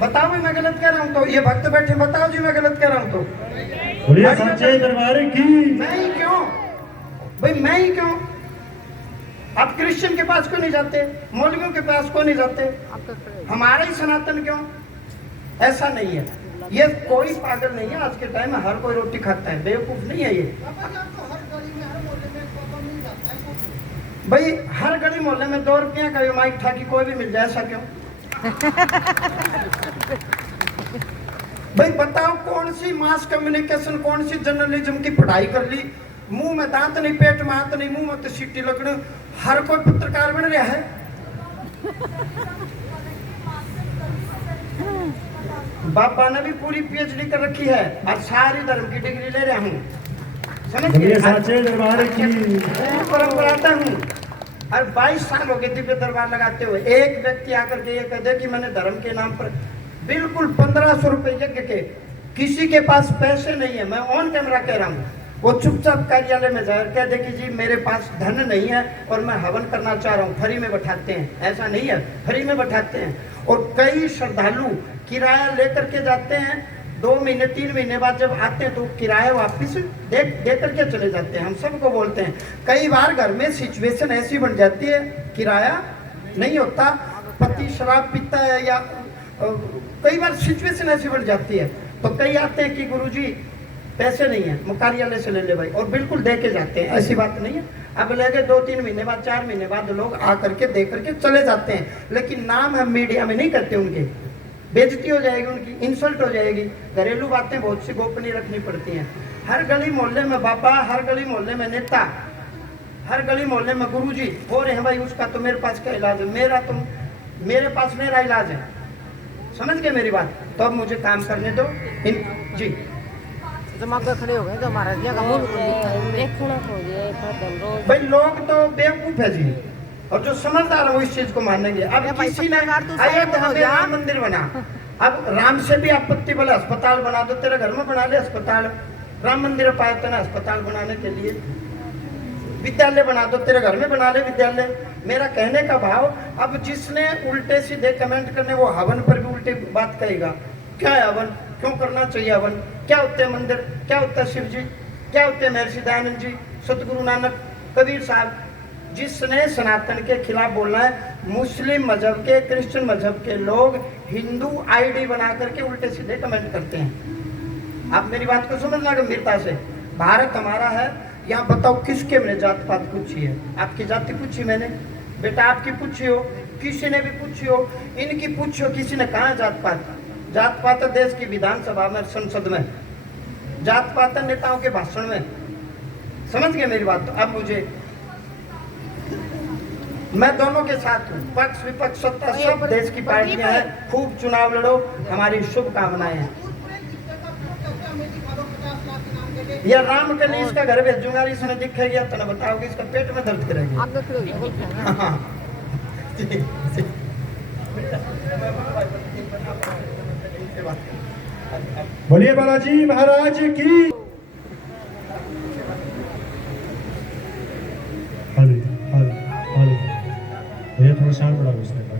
बताओ भाई मैं गलत कह रहा हूँ तो? ये भक्त बैठे बताओ जी मैं गलत कह रहा हूँ तो? बोलिए सच्चे दरबार की। मैं ही क्यों भाई, मैं ही क्यों? आप क्रिश्चियन के पास क्यों नहीं जाते? मौलवियों के पास क्यों नहीं जाते? हमारा ही सनातन क्यों? ऐसा नहीं है, ये कोई पागल नहीं है। आज के टाइम में हर कोई रोटी खाता है, बेवकूफ नहीं है ये भाई। हर गली मोहल्ले में 2 रुपया का माइक ठाकी कोई भी मिल जाए, ऐसा क्यों? भाई बताओ कौन सी मास कम्युनिकेशन, कौन सी जर्नलिज्म की पढ़ाई कर ली? मुंह में दांत नहीं, पेट में हाथ नहीं, मुंह में तो सीटी लगनी, हर कोई पत्रकार बन रहा है। बाबा ने भी पूरी पीएचडी कर रखी है और सारी धर्म की डिग्री ले रहा हूँ, समझ गए? सच्चे दरबार की परंपराता हूँ और 22 साल हो गए दिव्य दरबार लगाते हुए। एक व्यक्ति आकर के ये कह दे कि मैंने धर्म के नाम पर बिल्कुल 1500 रुपए यज्ञ के, किसी के पास पैसे नहीं है, मैं ऑन कैमरा कह रहा हूँ, वो चुपचाप कार्यालय में जाकर कह दे कि जी मेरे पास धन नहीं है और मैं हवन करना चाह रहा हूँ, फ्री में बैठाते हैं। ऐसा नहीं है, फ्री में बैठाते हैं। और कई श्रद्धालु किराया लेकर के जाते हैं, 2 महीने 3 महीने बाद जब आते हैं तो किराया वापिस दे करके चले जाते हैं। हम सबको बोलते हैं, कई बार घर में सिचुएशन ऐसी बन जाती है, किराया नहीं होता, पति शराब पीता है या कई बार सिचुएशन ऐसी बन जाती है तो कई आते हैं कि गुरुजी पैसे नहीं है, कार्यालय से ले ले भाई, और बिल्कुल दे के जाते हैं। ऐसी बात नहीं है। अब लगे 2-3 महीने बाद 4 महीने बाद लोग आ करके दे करके चले जाते हैं, लेकिन नाम हम मीडिया में नहीं करते, उनके बेइज्जती हो जाएगी, उनकी इंसल्ट हो जाएगी। घरेलू बातें बहुत सी गोपनीय रखनी पड़ती हैं। हर गली मोहल्ले में बाबा, हर गली मोहल्ले में नेता, हर गली मोहल्ले में गुरुजी हो रहे हैं भाई, उसका तो मेरे पास क्या इलाज है, मेरा तो मेरे पास मेरा इलाज है। समझ गए मेरी बात? तो अब मुझे काम करने दो जी। खड़े हो गए तो हमारा भाई लोग तो बेवकूफ है जी, और जो समझदार है वो इस चीज को मानेंगे। अब किसी ने अयोध्या में राम मंदिर बना, अब राम से भी आपत्ति बोले अस्पताल बना दो, तेरे घर में बना ले अस्पताल, राम मंदिर पाए थे ना अस्पताल बनाने के लिए, विद्यालय बना दो, तेरे घर में बना ले विद्यालय। मेरा कहने का भाव, अब जिसने उल्टे सीधे कमेंट करने, वो हवन पर भी उल्टी बात कहेगा। क्या है हवन, क्यों करना चाहिए हवन, क्या होते हैं मंदिर, क्या होता है शिव जी, क्या होते हैं महर्षि दयानंद जी, सतगुरु नानक, कबीर साहब। जिसने सनातन के खिलाफ बोलना है, मुस्लिम मजहब के, क्रिश्चियन मजहब के लोग हिंदू आईडी बना करके उल्टे सीधे कमेंट करते हैं। आप मेरी बात को समझना गंभीरता से। भारत हमारा है, यहाँ बताओ किसके मैंने जात पात पूछी है? आपकी जाति पूछी मैंने? बेटा आपकी पूछी हो, किसी ने भी पूछी हो, इनकी पूछी हो, किसी ने कहा जात पात? जात पात देश की विधानसभा में, संसद में, जात पात नेताओं के भाषण में। समझ गए मेरी बात? तो अब मुझे, मैं दोनों के साथ हूँ, पक्ष विपक्ष सत्ता सब देश की पार्टियां हैं। खूब चुनाव लड़ो, हमारी शुभकामनाएं हैं। या राम के लिए इसका घर भेजूंगा, इसने दिखेगी तो ना बताओगे, इसका पेट में दर्द करेगी। बोलिए बालाजी महाराज की। भैया थोड़ा शांत पड़ा उसने।